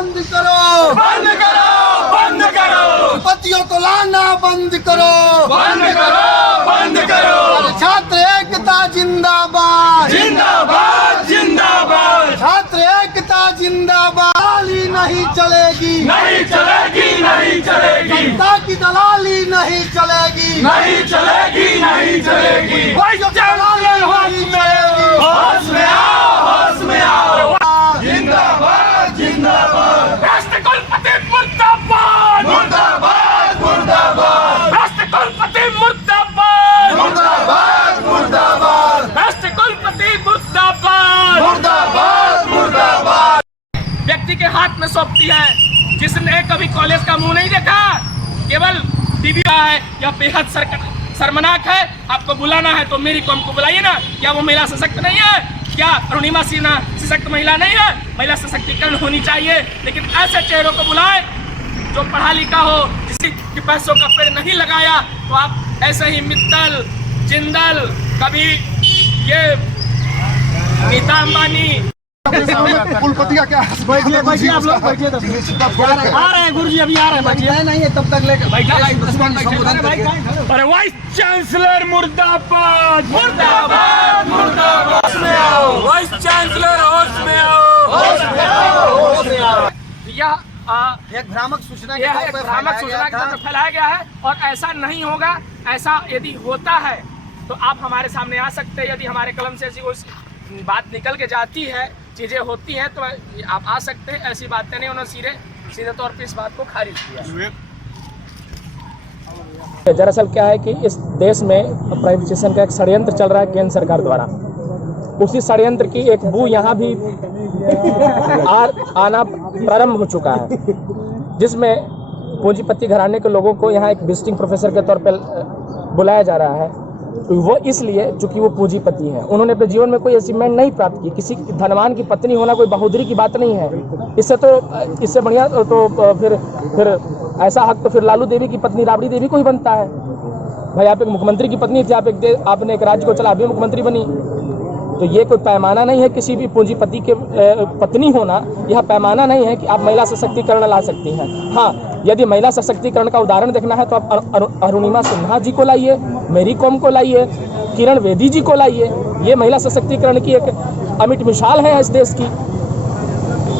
बंद करो, बंद करो, बंद करो, कुलपतियों को लाना बंद करो, बंद करो, बंद करो। छात्र एकता जिंदाबाद, जिंदाबाद, जिंदाबाद, छात्र एकता जिंदाबाद। दलाली नहीं चलेगी, नहीं चलेगी, नहीं चलेगी, जनता की दलाली नहीं चलेगी, नहीं चलेगी, नहीं चलेगी। दलाली नहीं चलेगी। होश में आओ, होश में आओ। जिंदाबाद, जिंदाबाद, राष्ट्र कुलपति मुर्दाबाद, मुर्दाबाद, मुर्दाबाद, राष्ट्र कुलपति मुर्दाबाद, मुर्दाबाद, मुर्दाबाद, राष्ट्र कुलपति मुर्दाबाद, मुर्दाबाद, मुर्दाबाद। व्यक्ति के हाथ में सौंपती है जिसने कभी कॉलेज का मुंह नहीं देखा, केवल टीवी का है। यह बेहद शर्मनाक है। आपको बुलाना है तो मेरी कौम को बुलाइए ना। क्या वो महिला सशक्त नहीं है? क्या अरुणिमा सिन्हा सशक्त महिला नहीं है? महिला सशक्तिकरण होनी चाहिए, लेकिन ऐसे चेहरों को बुलाएं जो पढ़ा लिखा हो, जिसके पैसों का पेड़ नहीं लगाया। तो आप ऐसे ही मित्तल, जिंदल, कभी ये नीता अंबानी। कुलपति का क्या? बैठिए बैठिए, आप लोग बैठिए। आ रहे हैं गुरुजी, अभी आ रहे हैं। बैठिए नहीं है तब तक लेकर अरे वाइस चांसलर मुर्दाबाद, मुर्दाबाद, मुर्दाबाद, होश में आओ। वाइस चांसलर होश में आओ, होश में आओ, होश में आओ। यह एक भ्रामक सूचना यह एक भ्रामक सूचना के तौर पर फैलाया गया है और ऐसा नहीं होगा। ऐसा यदि होता है तो आप हमारे सामने आ सकते हैं। यदि हमारे कलम से ऐसी कोई बात निकल के जाती है, चीजें होती हैं, तो आप आ सकते हैं। ऐसी बातें नहीं, उन्होंने सीधे तौर पे इस बात को खारिज किया। दरअसल क्या है कि इस देश में प्राइवेटाइजेशन का एक षड्यंत्र चल रहा है केंद्र सरकार द्वारा। उसी षड्यंत्र की एक बू यहाँ भी आना प्रारंभ हो चुका है, जिसमें पूंजीपति घराने के लोगों को यहाँ एक विजिटिंग प्रोफेसर के तौर पर बुलाया जा रहा है। वो इसलिए चूंकि वो पूंजीपति हैं, उन्होंने अपने जीवन में कोई अचीवमेंट नहीं प्राप्त की। किसी धनवान की पत्नी होना कोई बहादुरी की बात नहीं है। इससे बढ़िया तो फिर ऐसा हक तो फिर लालू देवी की पत्नी राबड़ी देवी को ही बनता है। भाई आप एक मुख्यमंत्री की पत्नी थी, आपने एक राज्य को चला, आप भी मुख्यमंत्री बनी। तो ये कोई पैमाना नहीं है किसी भी पूंजीपति के पत्नी होना। यह पैमाना नहीं है कि आप महिला सशक्तिकरण ला सकती हैं। हाँ, यदि महिला सशक्तिकरण का उदाहरण देखना है तो आप अरुणिमा सिन्हा जी को लाइए, मेरी कॉम को लाइए, किरण बेदी जी को लाइए। ये महिला सशक्तिकरण की एक अमिट मिसाल है इस देश की।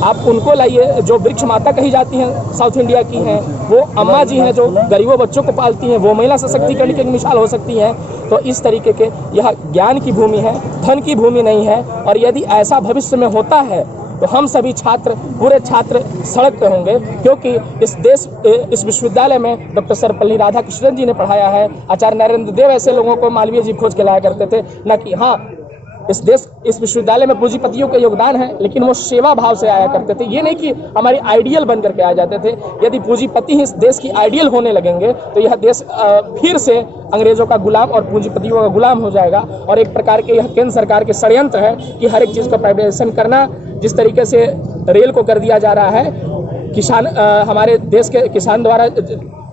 आप उनको लाइए जो वृक्ष माता कही जाती हैं, साउथ इंडिया की हैं। वो अम्मा जी हैं जो गरीबों बच्चों को पालती हैं। वो महिला सशक्तिकरण की एक मिसाल हो सकती हैं। तो इस तरीके के यह ज्ञान की भूमि है, धन की भूमि नहीं है। और यदि ऐसा भविष्य में होता है तो हम सभी छात्र, पूरे छात्र सड़क पे होंगे, क्योंकि इस विश्वविद्यालय में डॉक्टर सर्वपल्ली राधाकृष्णन जी ने पढ़ाया है। आचार्य नरेंद्र देव ऐसे लोगों को मालवीय जी खोज के लाया करते थे। न कि हाँ, इस विश्वविद्यालय में पूंजीपतियों का योगदान है, लेकिन वो सेवा भाव से आया करते थे। ये नहीं कि हमारी आइडियल बन करके आ जाते थे। यदि पूंजीपति ही इस देश की आइडियल होने लगेंगे तो यह देश फिर से अंग्रेजों का गुलाम और पूंजीपतियों का गुलाम हो जाएगा। और एक प्रकार के यह केंद्र सरकार के षड्यंत्र है कि हर एक चीज को प्राइवेटाइजेशन करना। जिस तरीके से रेल को कर दिया जा रहा है, किसान, हमारे देश के किसान द्वारा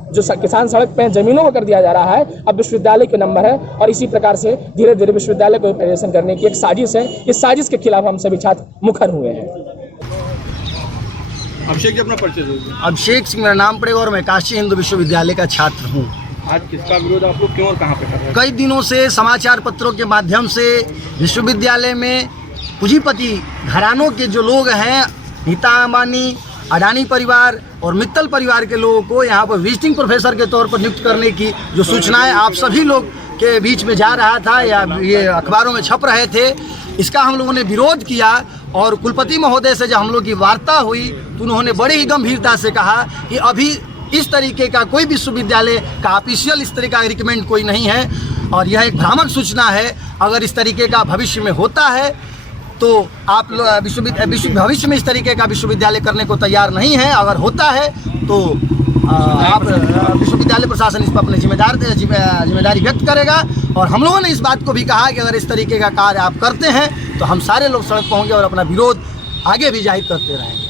जो किसान सड़क पे जमीनों को कर दिया जा रहा है, अब विश्वविद्यालय के नंबर है। और इसी प्रकार से धीरे धीरे विश्वविद्यालय को प्राइवेटाइजेशन करने की एक साजिश है। इस साजिश के खिलाफ हम सभी छात्र मुखर हुए हैं। अभिषेक जी, अपना परिचय दीजिए। अभिषेक सिंह मेरा नाम पड़ेगा और मैं काशी हिंदू विश्वविद्यालय का छात्र हूँ। आज किसका विरोध आप लोग क्यों और कहाँ पे कर रहे हैं? कई दिनों से समाचार पत्रों के माध्यम से विश्वविद्यालय में पूंजीपति घरानों के जो लोग हैं, नीता अंबानी, अडानी परिवार और मित्तल परिवार के लोगों को यहाँ पर विजिटिंग प्रोफेसर के तौर पर नियुक्त करने की जो सूचनाएं आप सभी लोग के बीच में जा रहा था या ये अखबारों में छप रहे थे, इसका हम लोगों ने विरोध किया। और कुलपति महोदय से जब हम लोग की वार्ता हुई तो उन्होंने बड़े ही गंभीरता से कहा कि अभी इस तरीके का कोई विश्वविद्यालय का ऑफिशियल इस तरह का रिकमेंड कोई नहीं है और यह एक भ्रामक सूचना है। अगर इस तरीके का भविष्य में होता है तो आप भविष्य में इस तरीके का विश्वविद्यालय करने को तैयार नहीं है। अगर होता है तो आप विश्वविद्यालय प्रशासन इस पर अपनी जिम्मेदारी व्यक्त करेगा। और हम लोगों ने इस बात को भी कहा कि अगर इस तरीके का कार्य आप करते हैं तो हम सारे लोग सड़क पर होंगे और अपना विरोध आगे भी जाहिर करते रहेंगे।